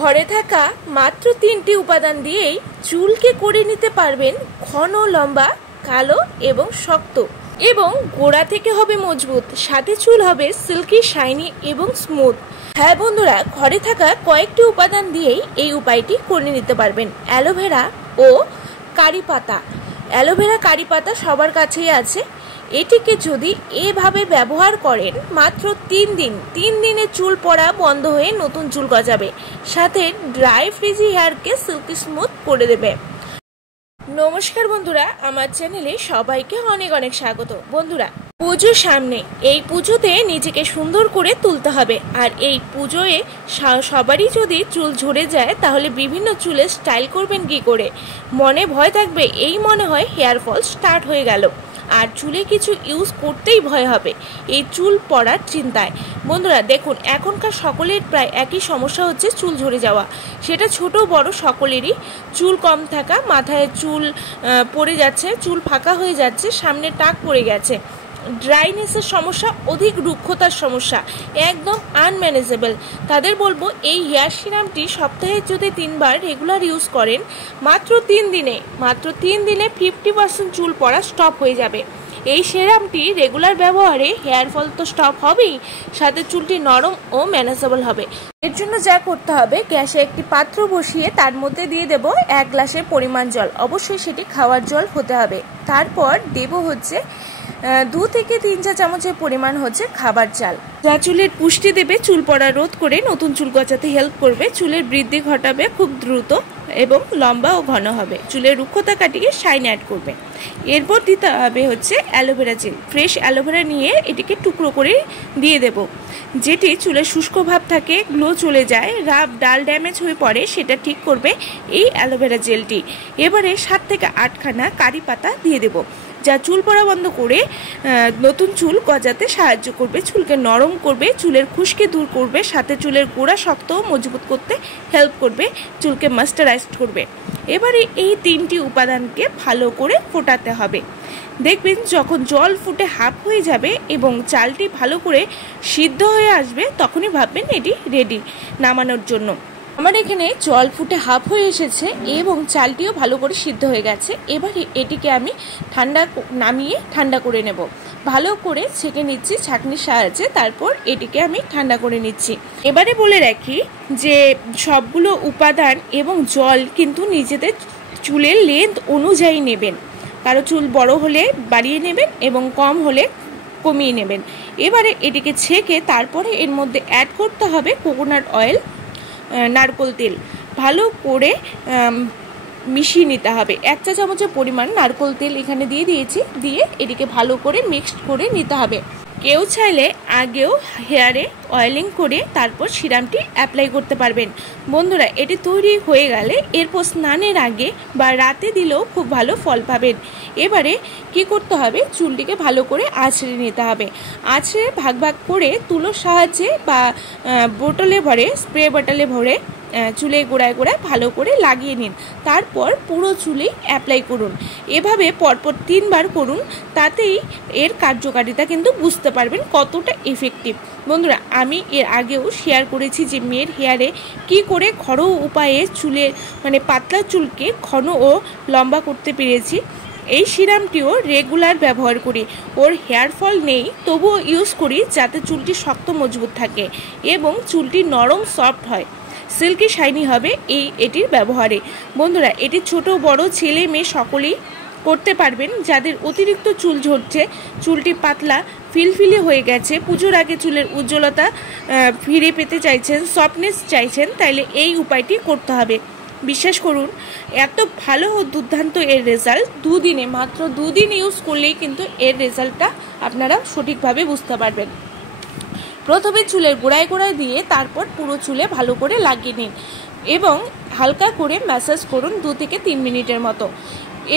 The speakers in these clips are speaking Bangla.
ঘরে থাকা মাত্র 3টি উপাদান দিয়েই চুলকে করে নিতে পারবেন ঘন, লম্বা, কালো এবং শক্ত, এবং গোড়া থেকে হবে মজবুত, সাথে চুল হবে সিল্কি, শাইনি এবং স্মুথ। হ্যাঁ বন্ধুরা, ঘরে থাকা কয়েকটি উপাদান দিয়েই এই উপায়টি করে নিতে পারবেন। অ্যালোভেরা ও কারি পাতা। অ্যালোভেরা, কারি পাতা সবার কাছেই আছে। এটিকে যদি এভাবে ব্যবহার করেন মাত্র 3 দিনে চুল পড়া বন্ধ হয়ে নতুন চুল গজাবে, সাথে ড্রাই ফ্রিজি হেয়ারকে সিল্কি স্মুথ করে দেবে। নমস্কার বন্ধুরা, আমার চ্যানেলে সবাইকে অনেক অনেক স্বাগত। বন্ধুরা, পুজো সামনে, এই পুজোতে নিজেকে সুন্দর করে তুলতে হবে। আর এই পুজোয় সবারই যদি চুল ঝরে যায় তাহলে বিভিন্ন চুলে স্টাইল করবেন কি করে? মনে ভয় থাকবে, এই মনে হয় হেয়ার ফল স্টার্ট হয়ে গেল, আর চুলে কিছু ইউজ করতেই ভয় হবে এই চুল পড়ার চিন্তায়। বন্ধুরা দেখুন, এখনকার সকলের প্রায় একই সমস্যা হচ্ছে চুল ঝরে যাওয়া। সেটা ছোট বড় সকলেরই। চুল কম থাকা, মাথায় চুল পড়ে যাচ্ছে, চুল ফাঁকা হয়ে যাচ্ছে, সামনে টাক পড়ে গেছে, ড্রাইনেসের সমস্যা, অধিক রুক্ষতার সমস্যা, একদম আনম্যানেজেবল। তাদের বলবো এই হেয়ার সিরামটি সপ্তাহে যদি 3 বার রেগুলার ইউজ করেন, মাত্র 3 দিনে 50% চুল পড়া স্টপ হয়ে যাবে। এই সিরামটি রেগুলার ব্যবহারে হেয়ার ফল তো স্টপ হবেই, সাথে চুলটি নরম ও ম্যানেজেবল হবে। এর জন্য যা করতে হবে, গ্যাসে একটি পাত্র বসিয়ে তার মধ্যে দিয়ে দেব 1 গ্লাসের পরিমাণ জল। অবশ্যই সেটি খাওয়ার জল হতে হবে। তারপর দেব হচ্ছে 2 থেকে 3 চা চামচের পরিমাণ হচ্ছে খাবার চাল, যা চুলের পুষ্টি দেবে, চুল পড়া রোধ করে নতুন চুল গজাতে হেল্প করবে, চুলের বৃদ্ধি ঘটাবে খুব দ্রুত এবং লম্বা ও ঘন হবে, চুলের রুক্ষতা কাটিয়ে শাইন অ্যাড করবে। এরপর দিতে হবে হচ্ছে অ্যালোভেরা জেল। ফ্রেশ অ্যালোভেরা নিয়ে এটিকে টুকরো করে দিয়ে দেব। যেটি চুলের শুষ্ক ভাব থাকে, গ্লো চলে যায়, রাফ ডাল ড্যামেজ হয়ে পড়ে, সেটা ঠিক করবে এই অ্যালোভেরা জেলটি। এবারে 7 থেকে 8 খানা কারি পাতা দিয়ে দেব, যা চুল পড়া বন্ধ করে নতুন চুল গজাতে সাহায্য করবে, চুলকে নরম করবে, চুলের খুশকি দূর করবে, সাথে চুলের গোড়া শক্ত ও মজবুত করতে হেল্প করবে, চুলকে ময়েশ্চারাইজড করবে। এবারে এই 3টি উপাদানকে ভালো করে ফোটাতে হবে। দেখবেন যখন জল ফুটে হাফ হয়ে যাবে এবং চালটি ভালো করে সিদ্ধ হয়ে আসবে, তখনই ভাববেন এটি রেডি নামানোর জন্য। আমার এখানে জল ফুটে হাফ হয়ে এসেছে এবং চালটিও ভালো করে সিদ্ধ হয়ে গেছে। এবারে এটিকে আমি নামিয়ে ঠান্ডা করে নেব। ভালো করে ছেঁকে নিচ্ছি ছাঁকনির সাহায্যে, তারপর এটিকে আমি ঠান্ডা করে নিচ্ছি। এবারে বলে রাখি যে সবগুলো উপাদান এবং জল কিন্তু নিজেদের চুলের লেন্থ অনুযায়ী নেবেন। কারো চুল বড় হলে বাড়িয়ে নেবেন এবং কম হলে কমিয়ে নেবেন। এবারে এটিকে ছেঁকে তারপরে এর মধ্যে অ্যাড করতে হবে কোকোনাট অয়েল, নারকেল তেল। ভালো করে মিশিয়ে নিতে হবে। 1 চা চামচের পরিমাণ নারকেল তেল এখানে দিয়ে দিয়েছি, দিয়ে এটিকে ভালো করে মিক্সড করে নিতে হবে। কেউ চাইলে আগেও হেয়ারে অয়েলিং করে তারপর সিরামটি অ্যাপ্লাই করতে পারবেন। বন্ধুরা, এটি তৈরি হয়ে গেলে এরপর স্নানের আগে বা রাতে দিলেও খুব ভালো ফল পাবেন। এবারে কি করতে হবে, চুলটিকে ভালো করে আঁচড়ে নিতে হবে। আঁচড়ে ভাগ ভাগ করে তুলোর সাহায্যে বা বোতলে ভরে, স্প্রে বোতলে ভরে চুলে গোড়ায় গোড়ায় ভালো করে লাগিয়ে নিন। তারপর পুরো চুলেই অ্যাপ্লাই করুন। এভাবে পরপর 3 বার করুন, তাতেই এর কার্যকারিতা কিন্তু বুঝতে পারবেন কতটা এফেক্টিভ। বন্ধুরা, আমি এর আগেও শেয়ার করেছি যে মেয়ের হেয়ারে কি করে ঘরোয়া উপায়ে চুলের পাতলা চুলকে ঘন ও লম্বা করতে পেরেছি। এই সিরামটিও রেগুলার ব্যবহার করি। ওর হেয়ার ফল নেই, তবুও ইউজ করি যাতে চুলটি শক্ত মজবুত থাকে এবং চুলটি নরম সফট হয়, সিল্কি শাইনি হবে এটির ব্যবহারে। বন্ধুরা, এটি ছোট বড় ছেলে মেয়ে সকলেই করতে পারবেন। যাদের অতিরিক্ত চুল ঝরছে, চুলটি পাতলা ফিলফিলে হয়ে গেছে, পুজোর আগে চুলের উজ্জ্বলতা ফিরে পেতে চাইছেন, সফটনেস চাইছেন, তাইলে এই উপায়টি করতে হবে। বিশ্বাস করুন, এত ভালো ও দুর্দান্ত এর রেজাল্ট। 2 দিনে, মাত্র 2 দিন ইউজ করলেই কিন্তু এর রেজাল্টটা আপনারা সঠিকভাবে বুঝতে পারবেন। প্রথমে চুলের গোড়ায় গোড়ায় দিয়ে তারপর পুরো চুলে ভালো করে লাগিয়ে নিন এবং হালকা করে ম্যাসাজ করুন 2 থেকে 3 মিনিটের মতো।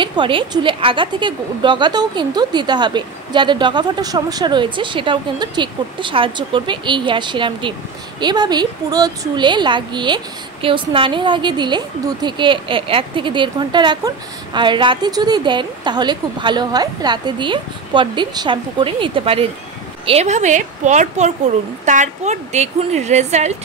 এরপরে চুলে আগা থেকে ডগাতেও কিন্তু দিতে হবে। যাদের ডগা ফাটার সমস্যা রয়েছে সেটাও কিন্তু ঠিক করতে সাহায্য করবে এই হেয়ার সিরামটি। এভাবেই পুরো চুলে লাগিয়ে কেউ স্নানের আগে দিলে 1 থেকে 1.5 ঘন্টা রাখুন। আর রাতে যদি দেন তাহলে খুব ভালো হয়। রাতে দিয়ে পরদিন শ্যাম্পু করে নিতে পারেন। এভাবে পরপর করুন, তারপর দেখুন রেজাল্ট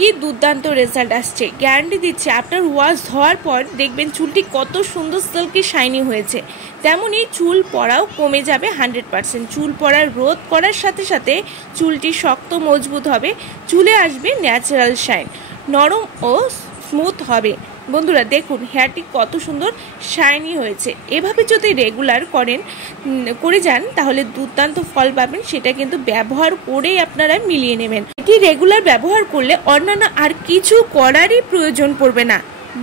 কি দুর্দান্ত রেজাল্ট আসছে, গ্যারান্টি দিচ্ছে আফটার ওয়াশ ধোয়ার পর দেখবেন চুলটি কত সুন্দর সিল্কি শাইনি হয়েছে। তেমনই চুল পড়াও কমে যাবে 100%। চুল পড়ার রোধ করার সাথে সাথে চুলটি শক্ত মজবুত হবে, চুলে আসবে ন্যাচারাল শাইন, নরম ও স্মুথ হবে। বন্ধুরা দেখুন হেয়ারটি কত সুন্দর শাইনি হয়েছে। এভাবে যদি রেগুলার করে যান তাহলে দুর্দান্ত ফল পাবেন। সেটা কিন্তু ব্যবহার করেই আপনারা মিলিয়ে নেবেন। এটি রেগুলার ব্যবহার করলে অন্যান্য আর কিছু করারই প্রয়োজন পড়বে না,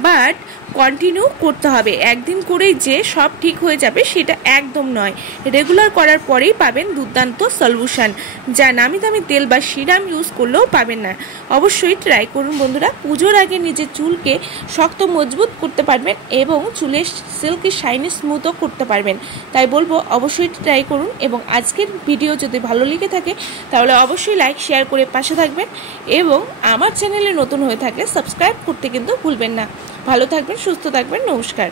বাট কন্টিনিউ করতে হবে। একদিন করেই যে সব ঠিক হয়ে যাবে সেটা একদম নয়। রেগুলার করার পরেই পাবেন দুর্দান্ত সলিউশন, যা নামি দামি তেল বা সিরাম ইউজ করলেও পাবেন না। অবশ্যই ট্রাই করুন বন্ধুরা। পুজোর আগে নিজের চুলকে শক্ত মজবুত করতে পারবেন এবং চুলের সিল্কি শাইনি স্মুথও করতে পারবেন। তাই বলবো অবশ্যই ট্রাই করুন। এবং আজকের ভিডিও যদি ভালো লেগে থাকে তাহলে অবশ্যই লাইক শেয়ার করে পাশে থাকবেন এবং আমার চ্যানেলে নতুন হয়ে থাকলে সাবস্ক্রাইব করতে কিন্তু ভুলবেন না। ভালো থাকবেন, সুস্থ থাকবেন। নমস্কার।